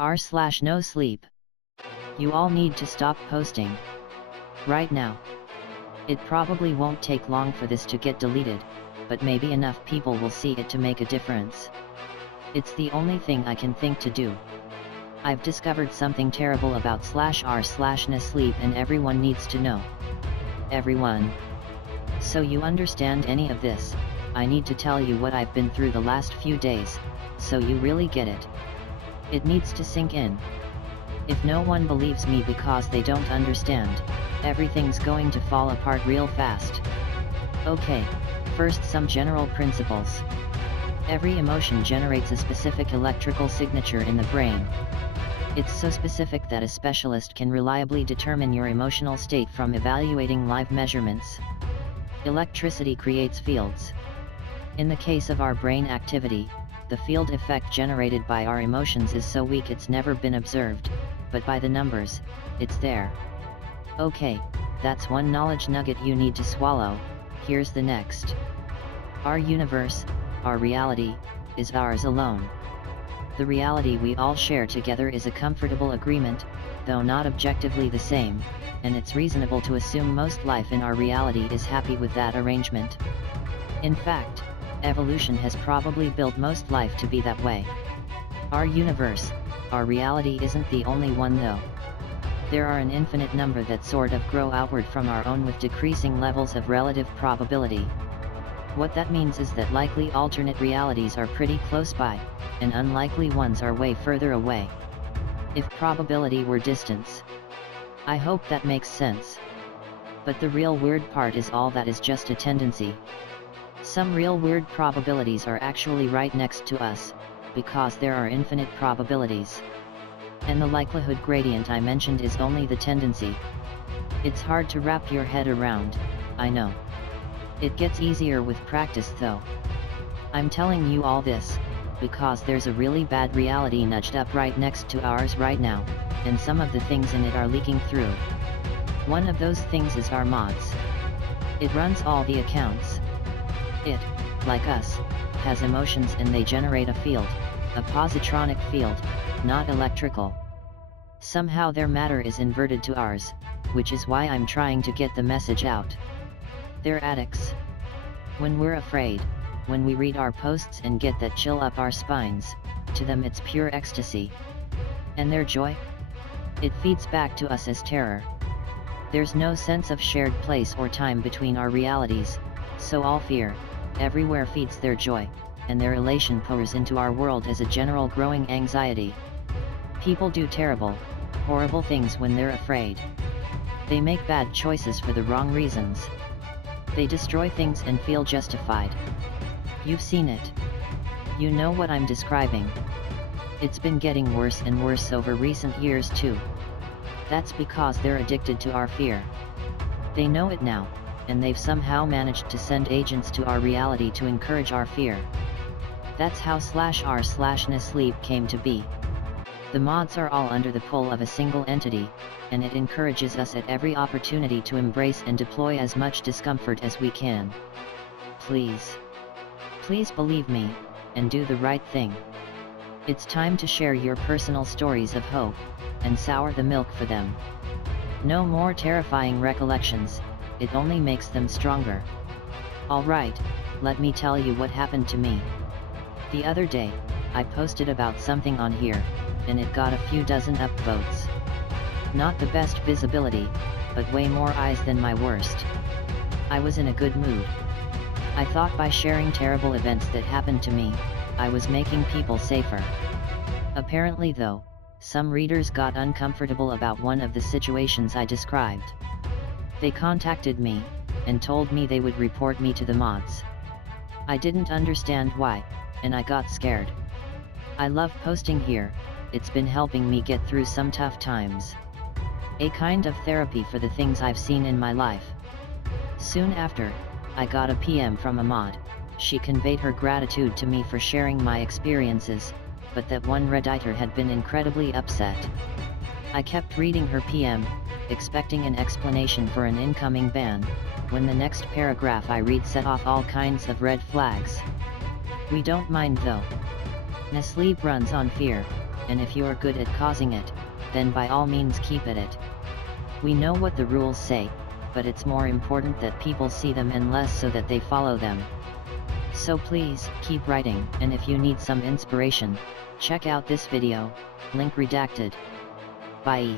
r/nosleep. You all need to stop posting. Right now. It probably won't take long for this to get deleted, but maybe enough people will see it to make a difference. It's the only thing I can think to do. I've discovered something terrible about /r/Nosleep and everyone needs to know. Everyone. So you understand any of this, I need to tell you what I've been through the last few days, so you really get it. It needs to sink in. If no one believes me because they don't understand, everything's going to fall apart real fast. Okay, first some general principles. Every emotion generates a specific electrical signature in the brain. It's so specific that a specialist can reliably determine your emotional state from evaluating live measurements. Electricity creates fields. In the case of our brain activity, the field effect generated by our emotions is so weak it's never been observed, but by the numbers, it's there. Okay, that's one knowledge nugget you need to swallow. Here's the next. Our universe, our reality, is ours alone. The reality we all share together is a comfortable agreement, though not objectively the same, and it's reasonable to assume most life in our reality is happy with that arrangement. In fact, evolution has probably built most life to be that way. Our universe, our reality isn't the only one though. There are an infinite number that sort of grow outward from our own with decreasing levels of relative probability. What that means is that likely alternate realities are pretty close by, and unlikely ones are way further away. If probability were distance. I hope that makes sense. But the real weird part is all that is just a tendency. Some real weird probabilities are actually right next to us, because there are infinite probabilities. And the likelihood gradient I mentioned is only the tendency. It's hard to wrap your head around, I know. It gets easier with practice though. I'm telling you all this, because there's a really bad reality nudged up right next to ours right now, and some of the things in it are leaking through. One of those things is our mods. It runs all the accounts. It, like us, has emotions and they generate a field, a positronic field, not electrical. Somehow their matter is inverted to ours, which is why I'm trying to get the message out. They're addicts. When we're afraid, when we read our posts and get that chill up our spines, to them it's pure ecstasy. And their joy? It feeds back to us as terror. There's no sense of shared place or time between our realities, so all fear, everywhere feeds their joy, and their elation pours into our world as a general growing anxiety. People do terrible, horrible things when they're afraid. They make bad choices for the wrong reasons. They destroy things and feel justified. You've seen it. You know what I'm describing. It's been getting worse and worse over recent years too. That's because they're addicted to our fear. They know it now, and they've somehow managed to send agents to our reality to encourage our fear. That's how /r/Nosleep came to be. The mods are all under the pull of a single entity, and it encourages us at every opportunity to embrace and deploy as much discomfort as we can. Please. Please believe me, and do the right thing. It's time to share your personal stories of hope, and sour the milk for them. No more terrifying recollections, it only makes them stronger. Alright, let me tell you what happened to me. The other day, I posted about something on here, and it got a few dozen upvotes. Not the best visibility, but way more eyes than my worst. I was in a good mood. I thought by sharing terrible events that happened to me, I was making people safer. Apparently though, some readers got uncomfortable about one of the situations I described. They contacted me, and told me they would report me to the mods. I didn't understand why, and I got scared. I love posting here, it's been helping me get through some tough times. A kind of therapy for the things I've seen in my life. Soon after, I got a PM from a mod. She conveyed her gratitude to me for sharing my experiences, but that one Redditor had been incredibly upset. I kept reading her PM, expecting an explanation for an incoming ban, when the next paragraph I read set off all kinds of red flags. We don't mind though. Nosleep runs on fear, and if you're good at causing it, then by all means keep at it. We know what the rules say, but it's more important that people see them and less so that they follow them. So please, keep writing, and if you need some inspiration, check out this video, link redacted. Bye.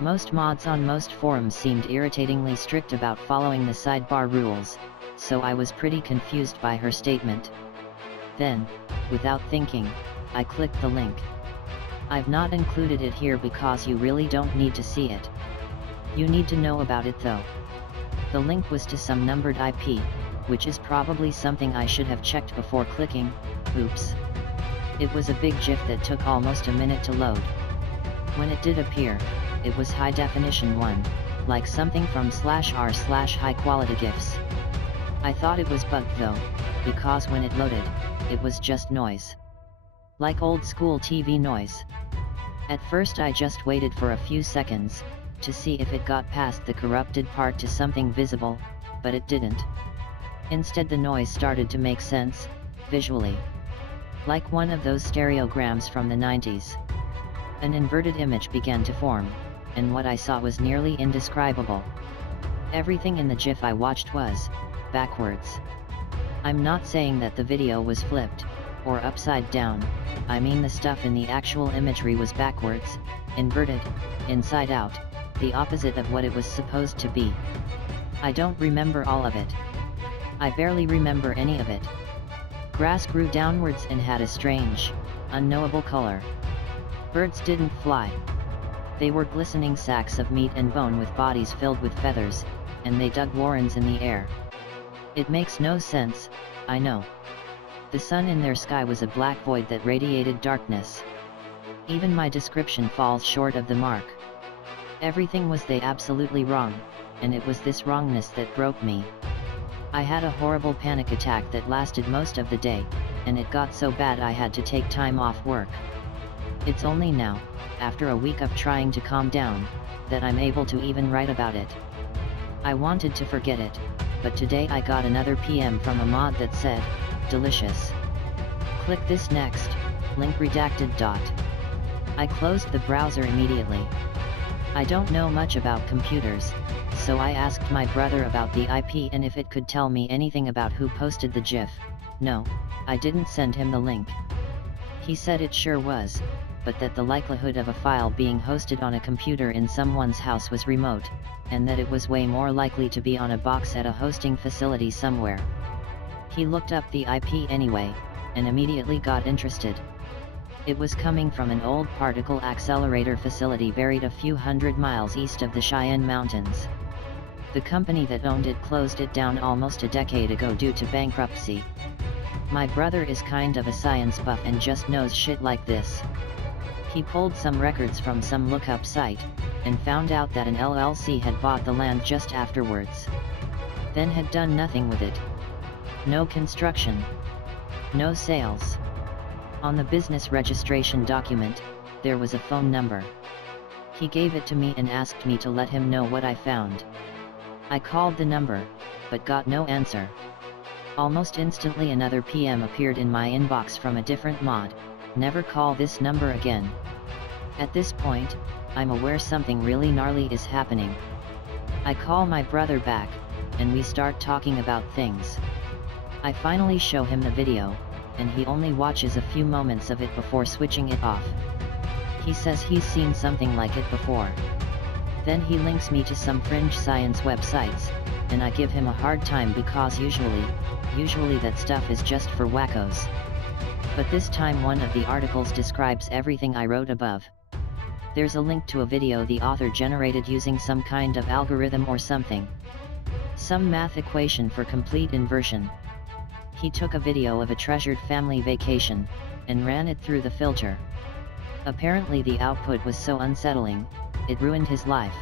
Most mods on most forums seemed irritatingly strict about following the sidebar rules, so I was pretty confused by her statement. Then, without thinking, I clicked the link. I've not included it here because you really don't need to see it. You need to know about it though. The link was to some numbered IP, which is probably something I should have checked before clicking. Oops. It was a big GIF that took almost a minute to load. When it did appear, it was high definition one, like something from /r/high quality GIFs. I thought it was bugged though, because when it loaded, it was just noise. Like old school TV noise. At first I just waited for a few seconds, to see if it got past the corrupted part to something visible, but it didn't. Instead the noise started to make sense, visually. Like one of those stereograms from the 90s. An inverted image began to form, and what I saw was nearly indescribable. Everything in the GIF I watched was backwards. I'm not saying that the video was flipped, or upside down, I mean the stuff in the actual imagery was backwards, inverted, inside out, the opposite of what it was supposed to be. I don't remember all of it. I barely remember any of it. Grass grew downwards and had a strange, unknowable color. Birds didn't fly. They were glistening sacks of meat and bone with bodies filled with feathers, and they dug warrens in the air. It makes no sense, I know. The sun in their sky was a black void that radiated darkness. Even my description falls short of the mark. Everything was they absolutely wrong, and it was this wrongness that broke me. I had a horrible panic attack that lasted most of the day, and it got so bad I had to take time off work. It's only now, after a week of trying to calm down, that I'm able to even write about it. I wanted to forget it, but today I got another PM from a mod that said, delicious. Click this next, link redacted. I closed the browser immediately. I don't know much about computers, so I asked my brother about the IP and if it could tell me anything about who posted the GIF. No, I didn't send him the link. He said it sure was, but that the likelihood of a file being hosted on a computer in someone's house was remote, and that it was way more likely to be on a box at a hosting facility somewhere. He looked up the IP anyway, and immediately got interested. It was coming from an old particle accelerator facility buried a few hundred miles east of the Cheyenne Mountains. The company that owned it closed it down almost a decade ago due to bankruptcy. My brother is kind of a science buff and just knows shit like this. He pulled some records from some lookup site, and found out that an LLC had bought the land just afterwards. Then had done nothing with it. No construction. No sales. On the business registration document, there was a phone number. He gave it to me and asked me to let him know what I found. I called the number, but got no answer. Almost instantly another PM appeared in my inbox from a different mod, never call this number again. At this point, I'm aware something really gnarly is happening. I call my brother back, and we start talking about things. I finally show him the video, and he only watches a few moments of it before switching it off. He says he's seen something like it before. Then he links me to some fringe science websites, and I give him a hard time because usually that stuff is just for wackos. But this time one of the articles describes everything I wrote above. There's a link to a video the author generated using some kind of algorithm or something. Some math equation for complete inversion. He took a video of a treasured family vacation, and ran it through the filter. Apparently the output was so unsettling, it ruined his life.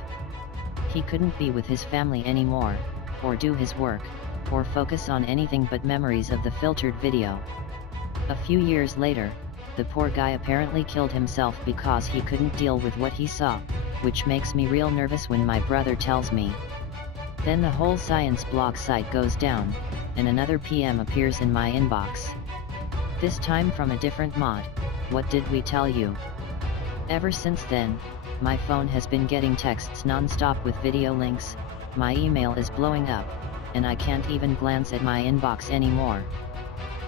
He couldn't be with his family anymore, or do his work, or focus on anything but memories of the filtered video. A few years later, the poor guy apparently killed himself because he couldn't deal with what he saw, which makes me real nervous when my brother tells me. Then the whole science blog site goes down, and another PM appears in my inbox. This time from a different mod. What did we tell you? Ever since then, my phone has been getting texts non-stop with video links, my email is blowing up, and I can't even glance at my inbox anymore.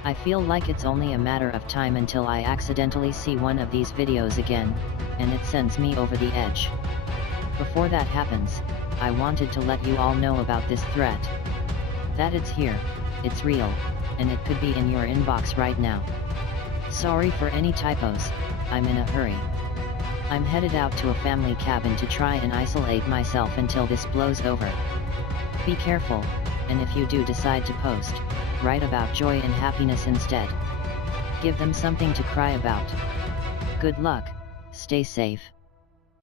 I feel like it's only a matter of time until I accidentally see one of these videos again, and it sends me over the edge. Before that happens, I wanted to let you all know about this threat. That it's here, it's real, and it could be in your inbox right now. Sorry for any typos, I'm in a hurry. I'm headed out to a family cabin to try and isolate myself until this blows over. Be careful, and if you do decide to post, write about joy and happiness instead. Give them something to cry about. Good luck, stay safe.